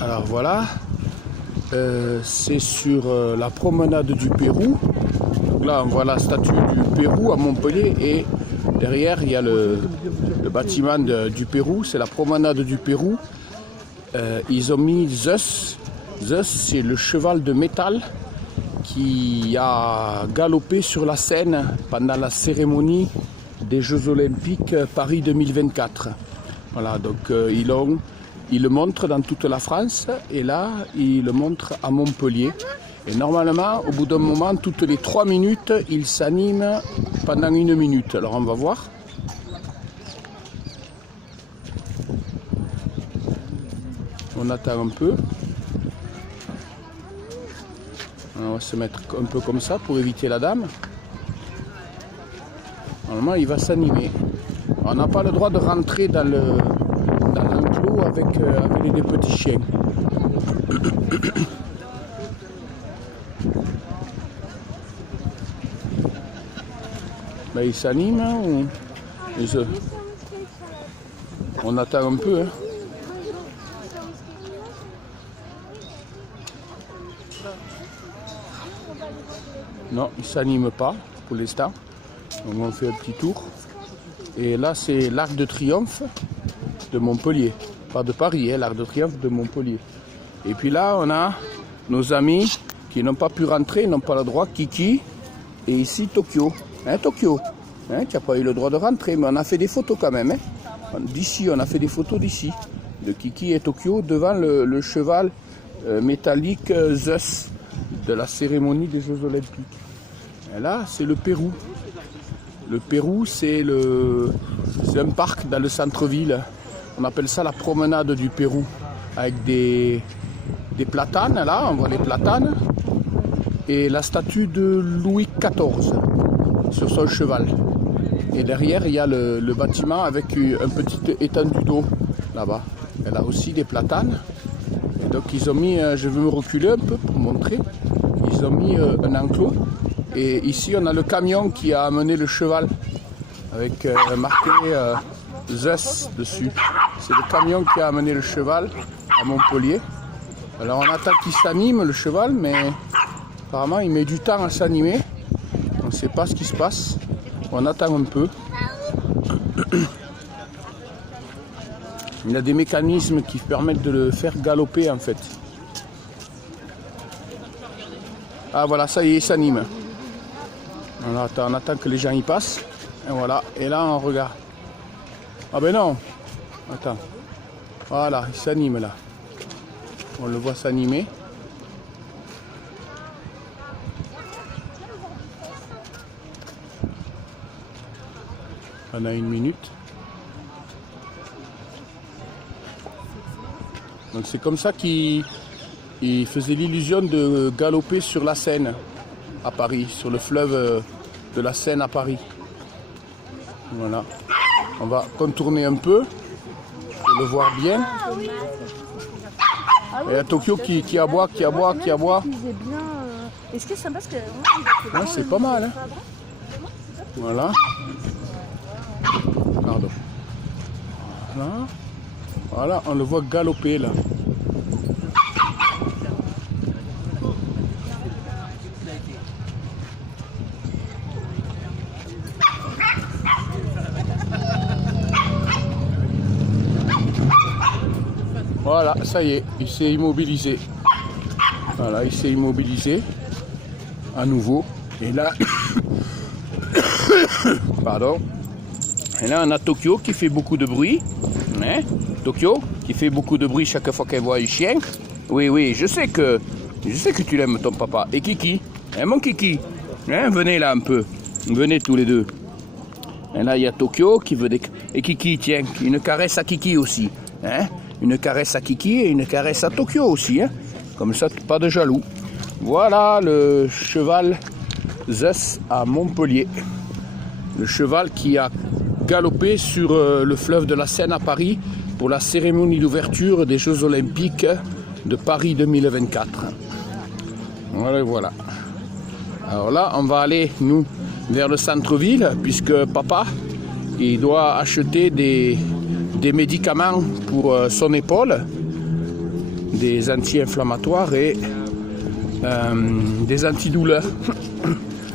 Alors voilà, c'est sur la promenade du Pérou. Donc là on voit la statue du Pérou à Montpellier et derrière il y a le bâtiment du Pérou, c'est la promenade du Pérou. Ils ont mis Zeus. Zeus, c'est le cheval de métal qui a galopé sur la Seine pendant la cérémonie des Jeux Olympiques Paris 2024. Voilà, donc ils le montrent dans toute la France et là, ils le montrent à Montpellier. Et normalement, au bout d'un moment, toutes les 3 minutes, il s'anime pendant 1 minute. Alors on va voir. On attend un peu. On va se mettre un peu comme ça pour éviter la dame. Normalement, il va s'animer. On n'a pas le droit de rentrer dans l'enclos avec des petits chiens. Ben, il s'anime ou... On attend un peu. Hein. Non, il ne s'anime pas pour l'instant. Donc on fait un petit tour. Et là, c'est l'Arc de Triomphe de Montpellier. Pas de Paris, hein, l'Arc de Triomphe de Montpellier. Et puis là, on a nos amis qui n'ont pas pu rentrer, n'ont pas le droit, Kiki. Et ici, Tokyo. Hein, Tokyo, hein, tu n'as pas eu le droit de rentrer, mais on a fait des photos quand même. Hein. D'ici, on a fait des photos d'ici. De Kiki et Tokyo devant le cheval métallique Zeus de la cérémonie des Jeux Olympiques. Et là, c'est le Pérou. Le Pérou, c'est un parc dans le centre-ville. On appelle ça la promenade du Pérou. Avec des platanes, là, on voit les platanes. Et la statue de Louis XIV sur son cheval. Et derrière, il y a le bâtiment avec un petit étendue d'eau, là-bas. Elle a aussi des platanes. Et donc, ils ont mis, je vais me reculer un peu pour montrer. Ils ont mis un enclos. Et ici, on a le camion qui a amené le cheval avec marqué Zeus dessus. C'est le camion qui a amené le cheval à Montpellier. Alors, on attend qu'il s'anime, le cheval, mais apparemment, il met du temps à s'animer. On ne sait pas ce qui se passe. On attend un peu. Il y a des mécanismes qui permettent de le faire galoper, en fait. Ah, voilà, ça y est, il s'anime. On attend que les gens y passent. Et voilà. Et là, on regarde. Ah ben non. Attends. Voilà, il s'anime là. On le voit s'animer. On a 1 minute. Donc c'est comme ça qu'il faisait l'illusion de galoper sur la Seine à Paris, sur le fleuve de la Seine à Paris. Voilà. On va contourner un peu pour le voir bien. Et à Tokyo qui aboie. Est-ce que c'est sympa parce que ouais, c'est pas mal. Hein. Voilà. Pardon. Voilà. Voilà, on le voit galoper là. Voilà, ça y est, il s'est immobilisé. Voilà, il s'est immobilisé à nouveau. Et là, pardon. Et là, on a Tokyo qui fait beaucoup de bruit. Hein? Tokyo qui fait beaucoup de bruit chaque fois qu'elle voit un chien. Oui, oui, je sais que tu l'aimes, ton papa. Et Kiki, hein, mon Kiki, hein, venez là un peu. Venez tous les deux. Et là, il y a Tokyo qui veut des... Et Kiki, tiens, une caresse à Kiki aussi. Hein? Une caresse à Kiki et une caresse à Tokyo aussi. Hein? Comme ça, pas de jaloux. Voilà le cheval Zeus à Montpellier. Le cheval qui a galopé sur le fleuve de la Seine à Paris pour la cérémonie d'ouverture des Jeux Olympiques de Paris 2024. Voilà, voilà. Alors là, on va aller, nous, vers le centre-ville, puisque papa, il doit acheter des médicaments pour son épaule. des anti-inflammatoires et des antidouleurs.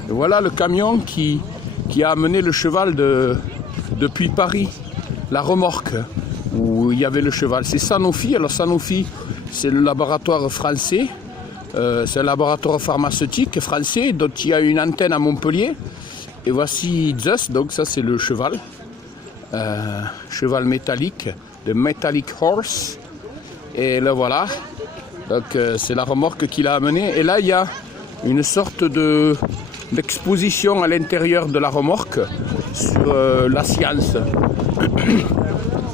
Et voilà le camion qui a amené le cheval depuis Paris, la remorque où il y avait le cheval. C'est Sanofi. Alors Sanofi, c'est le laboratoire français, c'est un laboratoire pharmaceutique français dont il y a une antenne à Montpellier. Et voici Zeus, donc ça c'est le cheval, cheval métallique, de Metallic Horse. Et là voilà, donc c'est la remorque qu'il a amené. Et là il y a une sorte d'exposition à l'intérieur de la remorque sur la science.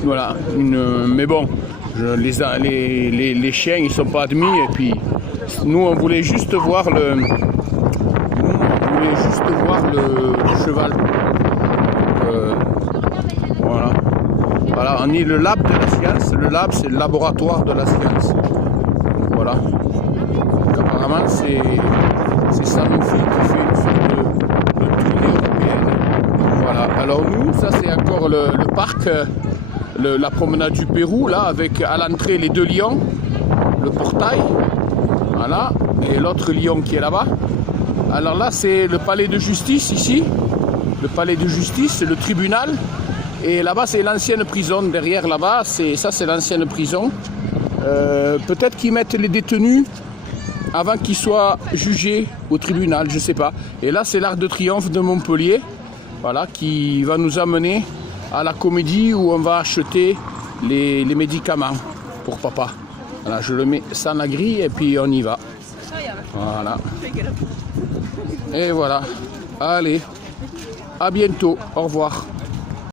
Voilà, mais bon, les chiens ils sont pas admis et puis nous on voulait juste voir le cheval. Voilà, on est le lab de la science. Le lab c'est le laboratoire de la science. Voilà. Donc, apparemment c'est Sanofi qui fait une sorte de tournée européenne. Voilà. Alors nous, ça c'est encore le parc, la promenade du Pérou, là, avec à l'entrée les 2 lions, le portail, voilà, et l'autre lion qui est là-bas. Alors là c'est le palais de justice ici, le palais de justice, c'est le tribunal, et là-bas c'est l'ancienne prison, derrière là-bas, ça c'est l'ancienne prison. Peut-être qu'ils mettent les détenus avant qu'ils soient jugés au tribunal, je sais pas. Et là c'est l'Arc de Triomphe de Montpellier, voilà, qui va nous amener à la comédie où on va acheter les médicaments pour papa. Voilà, je le mets sans la grille et puis on y va. Voilà. Et voilà. Allez, à bientôt. Au revoir.